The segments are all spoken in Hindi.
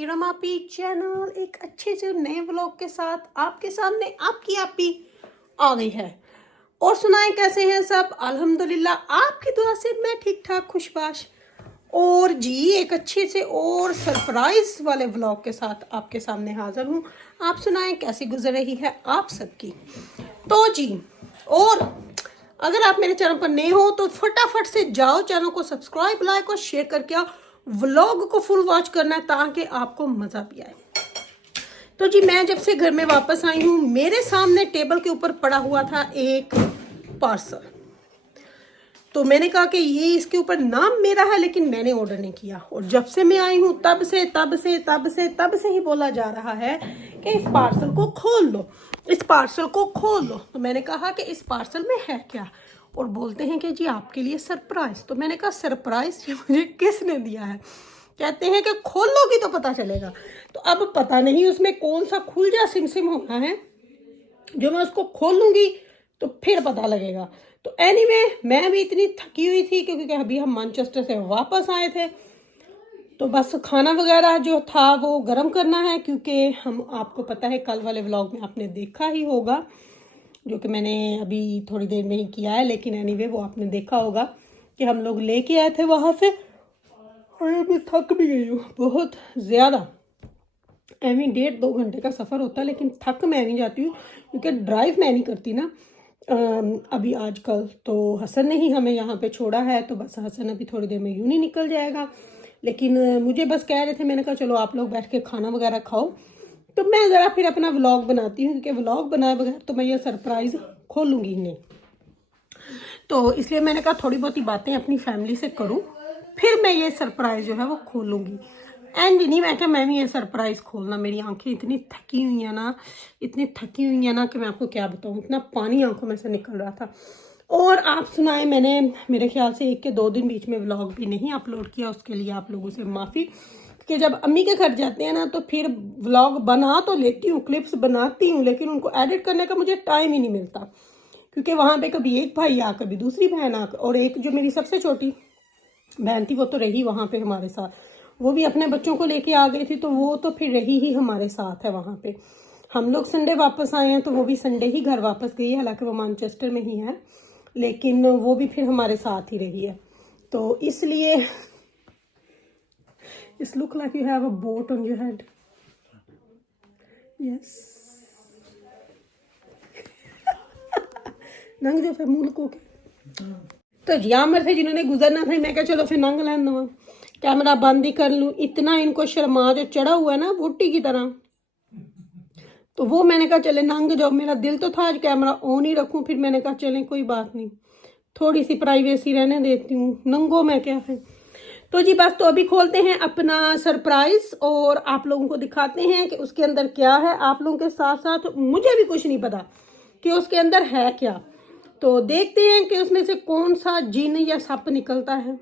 इरमा पी चैनल एक अच्छे से नए व्लॉग के साथ आपके सामने आपकी आपी आ गई है। और सुनाएं कैसे हैं सब। अल्हम्दुलिल्लाह आपकी दुआ से मैं ठीक ठाक खुशबाश। और जी एक अच्छे से और सरप्राइज वाले व्लॉग के साथ आपके सामने हाजिर हूँ। आप सुनाएं कैसी गुजर रही है आप सबकी। तो जी और अगर आप मेरे चैनल पर नए हो तो फटाफट से जाओ, चैनल को सब्सक्राइब लाइक और शेयर करके आओ। व्लॉग को फुल वॉच करना है ताकि आपको मजा भी आए। तो जी मैं जब से घर में वापस आई हूँ मेरे सामने टेबल के ऊपर पड़ा हुआ था एक पार्सल। तो मैंने कहा कि ये इसके ऊपर नाम मेरा है लेकिन मैंने ऑर्डर नहीं किया। और जब से मैं आई हूँ तब से ही बोला जा रहा है कि इस पार्सल को खोल लो, इस पार्सल को खोल लो। तो मैंने कहा कि इस पार्सल में है क्या। और बोलते हैं कि जी आपके लिए सरप्राइज। तो मैंने कहा सरप्राइज मुझे किसने दिया है। कहते हैं कि खोल लोगी तो पता चलेगा। तो अब पता नहीं उसमें कौन सा खुल जा सिम होना है जो मैं उसको खोल लूंगी तो फिर पता लगेगा। तो एनीवे मैं भी इतनी थकी हुई थी क्योंकि अभी हम मैनचेस्टर से वापस आए थे। तो बस खाना वगैरह जो था वो गर्म करना है क्योंकि हम आपको पता है कल वाले व्लॉग में आपने देखा ही होगा जो कि मैंने अभी थोड़ी देर में ही किया है, लेकिन एनीवे वो आपने देखा होगा कि हम लोग लेके आए थे वहाँ से। और मैं थक भी गई हूँ बहुत ज़्यादा। एवं 1.5-2 घंटे का सफ़र होता है लेकिन थक मैं नहीं जाती हूँ क्योंकि ड्राइव मैं नहीं करती ना अभी आजकल। तो हसन ने ही हमें यहाँ पे छोड़ा है तो बस हसन अभी थोड़ी देर में यूं ही निकल जाएगा। लेकिन मुझे बस कह रहे थे, मैंने कहा चलो आप लोग बैठ के खाना वगैरह खाओ तो मैं ज़रा फिर अपना व्लॉग बनाती हूँ क्योंकि व्लॉग बनाए बगैर तो मैं ये सरप्राइज़ खोलूँगी नहीं। तो इसलिए मैंने कहा थोड़ी बहुत ही बातें अपनी फैमिली से करूँ फिर मैं ये सरप्राइज़ जो है वो खोलूँगी। एंड नहीं मैं क्या मैं भी ये सरप्राइज़ खोलना, मेरी आंखें इतनी थकी हुई हैं ना, इतनी थकी हुई हैं ना कि मैं आपको क्या बताऊँ, इतना पानी आंखों में से निकल रहा था। और आप सुनाए मैंने मेरे ख्याल से 1 के 2 दिन बीच में व्लॉग भी नहीं अपलोड किया, उसके लिए आप लोगों से माफ़ी। कि जब अम्मी के घर जाते हैं ना तो फिर व्लॉग बना तो लेती हूँ, क्लिप्स बनाती हूँ, लेकिन उनको एडिट करने का मुझे टाइम ही नहीं मिलता क्योंकि वहाँ पे कभी एक भाई आ कभी दूसरी बहन आ, और एक जो मेरी सबसे छोटी बहन थी वो तो रही वहाँ पे हमारे साथ, वो भी अपने बच्चों को लेके आ गई थी तो वो तो फिर रही ही हमारे साथ है वहाँ पे। हम लोग संडे वापस आए हैं तो वो भी संडे ही घर वापस गई है, हालांकि वो मैनचेस्टर में ही है लेकिन वो भी फिर हमारे साथ ही रही है। तो इसलिए it's look like you have a boat on your head. Yes नंग जो फिर मुंह लुको के तो जी आमर थे जिन्होंने गुजरना था, मैं क्या चलो फिर नंग लैन दवा, कैमरा बंद ही कर लूँ। इतना इनको शर्मा जो चढ़ा हुआ है ना बूटी की तरह, तो वो मैंने कहा चले नंग जाओ। मेरा दिल तो था आज कैमरा ऑन ही रखूं, फिर मैंने कहा चले कोई बात नहीं थोड़ी सी प्राइवेसी रहने देती हूँ, नंगो मैं क्या है। तो जी बस तो अभी खोलते हैं अपना सरप्राइज और आप लोगों को दिखाते हैं कि उसके अंदर क्या है। आप लोगों के साथ साथ मुझे भी कुछ नहीं पता कि उसके अंदर है क्या, तो देखते हैं कि उसमें से कौन सा जिन या सप निकलता है,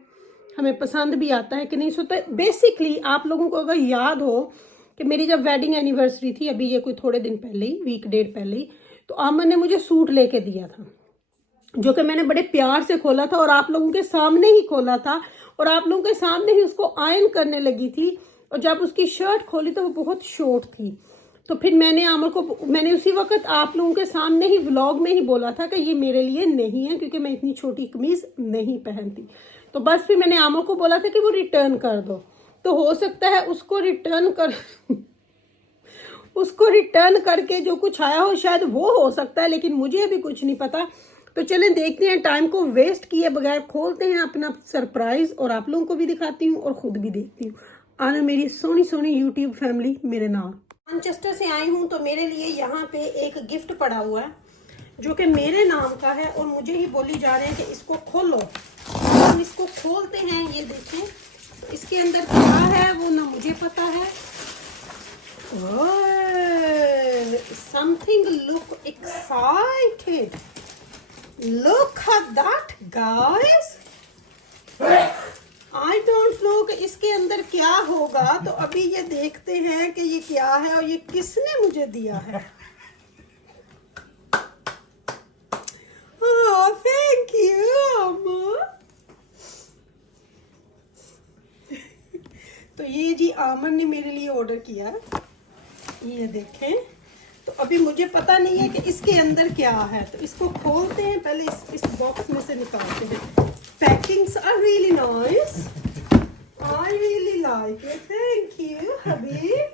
हमें पसंद भी आता है कि नहीं। सो तो बेसिकली आप लोगों को अगर याद हो कि मेरी जब वेडिंग एनिवर्सरी थी अभी ये कोई थोड़े दिन पहले ही, वीक डेढ़ पहले ही, तो अमन ने मुझे सूट लेके दिया था जो कि मैंने बड़े प्यार से खोला था और आप लोगों के सामने ही खोला था और आप लोगों के सामने ही उसको आयन करने लगी थी। और जब उसकी शर्ट खोली तो वो बहुत शॉर्ट थी, तो फिर मैंने उसी वक्त आप लोगों के सामने ही व्लॉग में ही बोला था कि ये मेरे लिए नहीं है क्योंकि मैं इतनी छोटी कमीज नहीं पहनती। तो बस फिर मैंने आमर को बोला था कि वो रिटर्न कर दो, तो हो सकता है उसको रिटर्न करके जो कुछ आया हो शायद वो हो सकता है, लेकिन मुझे अभी कुछ नहीं पता। तो चलें देखते हैं, टाइम को वेस्ट किए बगैर खोलते हैं अपना सरप्राइज और आप लोगों को भी दिखाती हूँ और खुद भी देखती हूँ। आना मेरी सोनी सोनी यूट्यूब फैमिली मेरे नाम। मैनचेस्टर से आई हूँ तो मेरे लिए यहाँ पे एक गिफ्ट पड़ा हुआ है जो कि मेरे नाम का है और मुझे ही बोली जा रहे हैं कि इसको खोलो। हम इसको खोलते हैं, ये देखें इसके अंदर क्या है वो ना मुझे पता है। Something look excited, look at that guys. I don't know कि इसके अंदर क्या होगा, तो अभी ये देखते हैं कि ये क्या है और ये किसने मुझे दिया है। ओह थैंक यू अम्मा। तो ये जी आमन ने मेरे लिए ऑर्डर किया, ये देखें। तो अभी मुझे पता नहीं है कि इसके अंदर क्या है, तो इसको खोलते हैं पहले, इस बॉक्स में से निकालते हैं। Packings are really nice, I really like it, thank you Habib.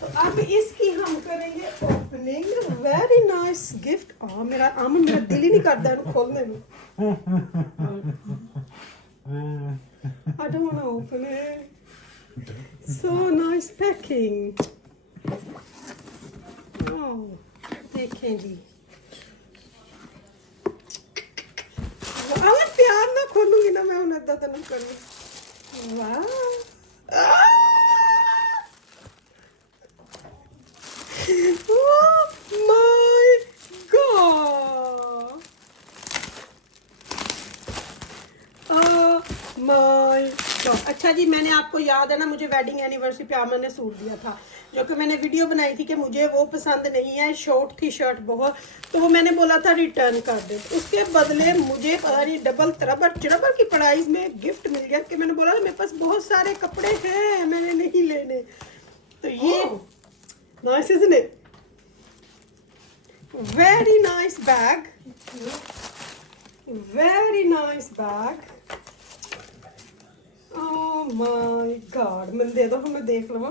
तो अब इसकी हम करेंगे ओपनिंग। Very nice gift. मेरा आमन, मेरा दिल ही नहीं करता है खोलने में। I don't want to open it. So nice packing. Oh, देखें जी। अगर प्यार ना खोलूंगी ना मैं उन्हें दादा नहीं करूँगी। वाह, oh my God, oh my God। अच्छा जी, मैंने आपको याद है ना, मुझे वेडिंग एनिवर्सरी पे आमन ने सूट दिया था, जो कि मैंने वीडियो बनाई थी कि मुझे वो पसंद नहीं है, शॉर्ट थी शर्ट बहुत, तो वो मैंने बोला था रिटर्न कर दे। उसके बदले मुझे पता नहीं डबल चरबर की प्राइस में गिफ्ट मिल गया कि मैंने बोला मेरे पास बहुत सारे कपड़े हैं, मैंने नहीं लेने। तो ये nice isn't it, very nice bag, very nice bag. Oh my God, मैं दे दो, हमें देख लो।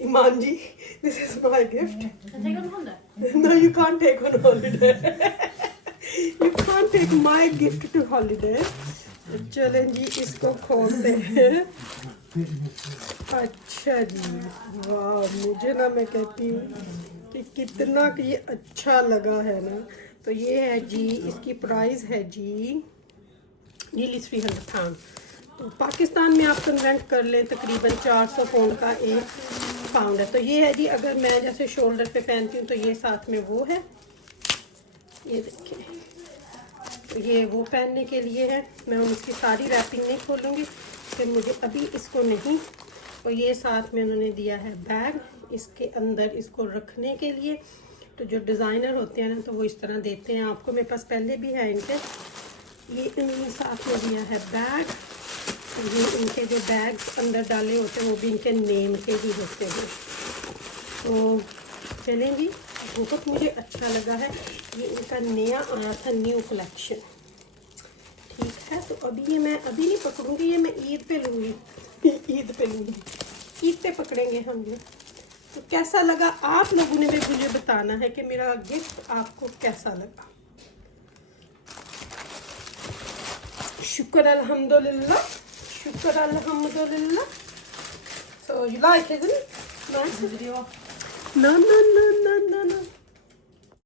Iman ji, this is my gift. Can I take it on holiday? No, you can't take on holiday. You can't take my gift to holiday. चलें जी, इसको खोलते हैं। अच्छा जी, वाह, मुझे ना, मैं कहती हूँ कि कितना कि ये अच्छा लगा है ना। तो ये है जी, इसकी प्राइस है जी नीली 300 पाउंड। तो पाकिस्तान में आप कन्वर्ट कर लें तकरीबन 400 पाउंड का 1 पाउंड है। तो ये है जी, अगर मैं जैसे शोल्डर पे पहनती हूँ तो ये साथ में वो है, ये देखिए, तो ये वो पहनने के लिए है। मैं उसकी सारी रैपिंग नहीं खोलूँगी, फिर मुझे अभी इसको नहीं। और ये साथ में उन्होंने दिया है बैग, इसके अंदर इसको रखने के लिए। तो जो डिज़ाइनर होते हैं ना, तो वो इस तरह देते हैं आपको, मेरे पास पहले भी है इनके। ये इन्होंने साथ में दिया है बैग। ये इनके जो बैग्स अंदर डाले होते हैं वो भी इनके नेम के ही होते हैं। तो चलें जी, बहुत मुझे अच्छा लगा है। ये इनका नया आया था, न्यू कलेक्शन, ठीक है। तो अभी ये मैं अभी नहीं पकड़ूंगी, ये मैं ईद पे लूँगी, ईद पे लूँगी, ईद पे पकड़ेंगे हम ये। तो कैसा लगा, आप लोगों ने भी मुझे बताना है कि मेरा गिफ्ट आपको कैसा लगा। शुक्र अल्हम्दुलिल्लाह, शुक्र अल्हम्दुलिल्लाह। So you like it, isn't it? Nice video. No.